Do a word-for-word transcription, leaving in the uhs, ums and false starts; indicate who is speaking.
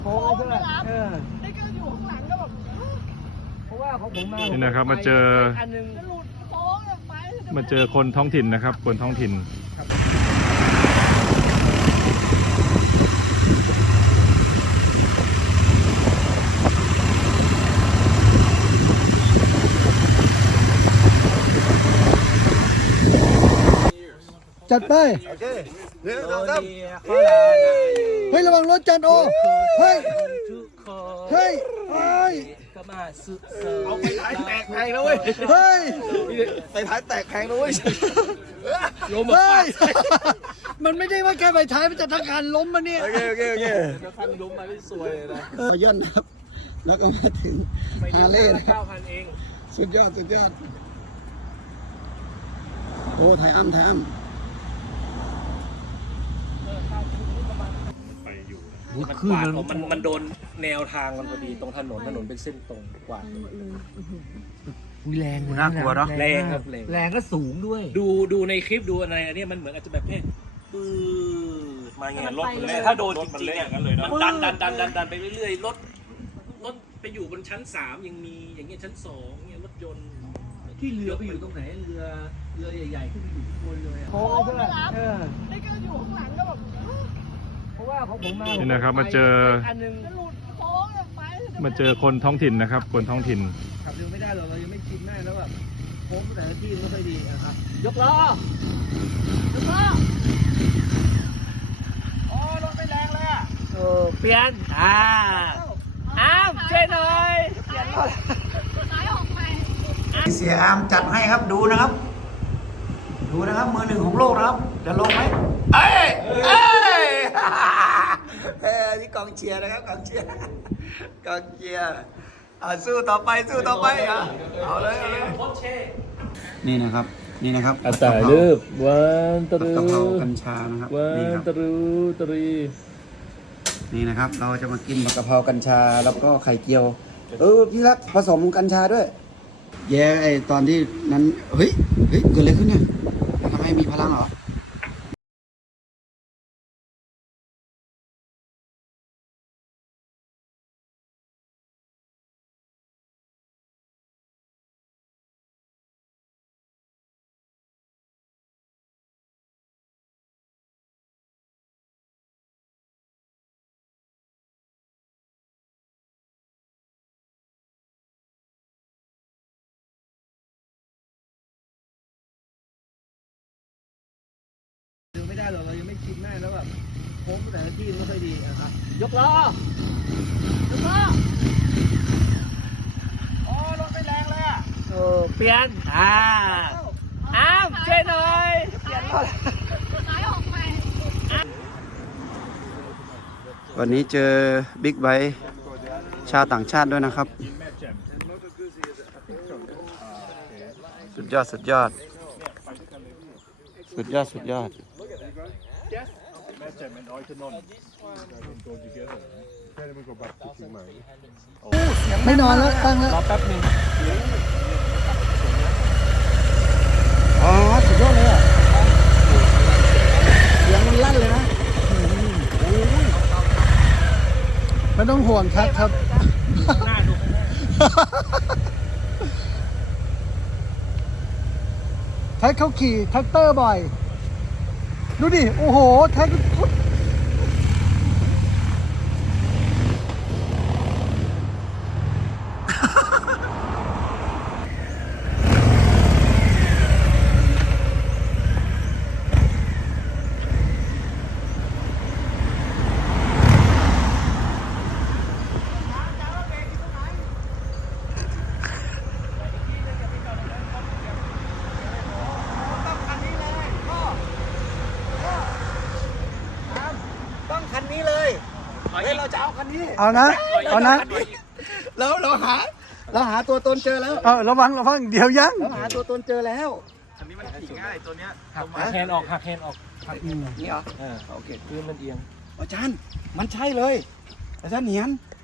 Speaker 1: โค้งใช่ไหมเออไอ้ก็อยู่ข้างหลังก็แบบเพราะว่าของผมมานี่
Speaker 2: นะครับมาเจอมาเจอคนท้องถิ่นนะครับคนท้องถิ่น
Speaker 3: จัดไปเฮ้ยระวังรถจันโอเฮ้ยเฮ้ยเฮ้ย
Speaker 1: เอาไปท้ายแตกแพงนะเว้ย
Speaker 3: เฮ้ย
Speaker 1: ไปท้ายแตกแพงนะเว้ย
Speaker 3: ล้มเฮ้ยมันไม่ได้ว่าแค่ไปท้ายมันจะทั้งคันล้มมาเนี่ย
Speaker 1: โอเคโอเคโอเค
Speaker 3: ถ้าคันล้มมาไม่สวยเลยนะขย่นครับแล้วก็มาถึงฮาเล่นะสุดยอดสุดยอดโอ้ไทยอ้ำไทยอ้ำ
Speaker 4: มันกวาดมันมันโดนแนวทางมันพอดีตรงถนนถนนเป็นเส้นตรงกวาด
Speaker 3: แรง
Speaker 1: น่ากลัวเนาะ
Speaker 4: แรงครับแรง
Speaker 3: แรงก็สูงด้วย
Speaker 4: ดูดูในคลิปดูอะไรอันนี้มันเหมือนอาจจะแบบแค่ปื้มาเงี้ยรถมันเละถ้าโดนจริงๆเนี่ยมันดันดันดันดันดันไปเรื่อยๆรถรถไปอยู่บนชั้นสามยังมีอย่างเงี้ยชั้นสองเงี้ยรถยนต์
Speaker 3: ที่เรือไปอยู่ตรงไหนเรือเรือใหญ่ๆขึ้นไปอยู่ข้างบนเลย
Speaker 1: โค้งใช่ไหมเออไอ้ก็อยู่ข้างหลังก็แบบเพราะว่าของผมมา
Speaker 2: นี่นะครับมาเจอมาเจอคนท้องถิ่นนะครับคนท้องถิ่น
Speaker 1: ขับเร็วไม่ได้หรอกเรายังไม่ชินแม่แล้วแบบโค้งแต่ละที่ไม่ค่อยดีนะครับยกล้อยกล้อโอ้รถไม่แรงเลยอ่ะ
Speaker 4: โอ้เปลี่ยนอ่าอ้าวช่วยหน่อยเปลี่ยนรถ
Speaker 3: ซ้ายออกไปเสียอามจัดให้ครับดูนะครับดูนะครับมือหนึ่งของโลกนะครับจะลงไหมเอ้ยเอ้ยเฮ้ยนี่กองเชียร์นะครับกองเชียร์กองเชียร์อ่ะสู้ต่อไปสู้ต่อไปอ่ะเอาเลยเอาเลยนี่นะครับนี่นะครับ
Speaker 2: อาศัยรูปวันตรู
Speaker 3: กะเพรากัญชานะครับ
Speaker 2: วันตรูตรี
Speaker 3: นี่นะครับเราจะมากินกะเพรากัญชาแล้วก็ไข่เจียวเออพี่รักผสมกัญชาด้วยแย่ไอตอนที่นั้นเฮ้ยเฮ้ยเกิดอะไรขึ้นเนี่ยทำไมมีพลังเหรอ
Speaker 1: ไม่ได้หรอกเรายังไม่ชินแม่แล้วแบบโค้งแต่ละที่ไม่ค่อยดีนะครับยกล้อยกล้อโอ้รถไม่แรงเลยอ่ะ
Speaker 4: โอ้เปลี่ยนอ่าอ้าวช่วยหน่อยเปลี่ยนรถ
Speaker 3: ซ้ายออกไปวันนี้เจอบิ๊กไบค์ชาวต่างชาติด้วยนะครับสุดยอดสุดยอดสุดยอดสุดยอดไม่นอนแล้วตั้งแล้วรอแป๊บนึงอ๋อสุดยอดเลยอ่ะเสียงมันลั่นเลยนะไม่ต้องห่วงครับครับแท็กเขาขี่แท็กเตอร์บ่อยดูดิโอ้โหแท็กคันนี้เลยเฮ้ยเราจะเอาคันนี้เอานะเอานะแล้วเราหาเราหาตัวตนเจอแล้วเออระวังระวังเดี๋ยวยังเราหาตัวตนเจอแล้ว
Speaker 4: อันนี้มันขี่ง่ายตัวเนี้ยหักแฮนออกหักแฮนออกหัก
Speaker 3: นี่เหรอ
Speaker 4: โอเคพื้นมันเอียง
Speaker 3: อาจารย์มันใช่เลยอาจารย์เหียน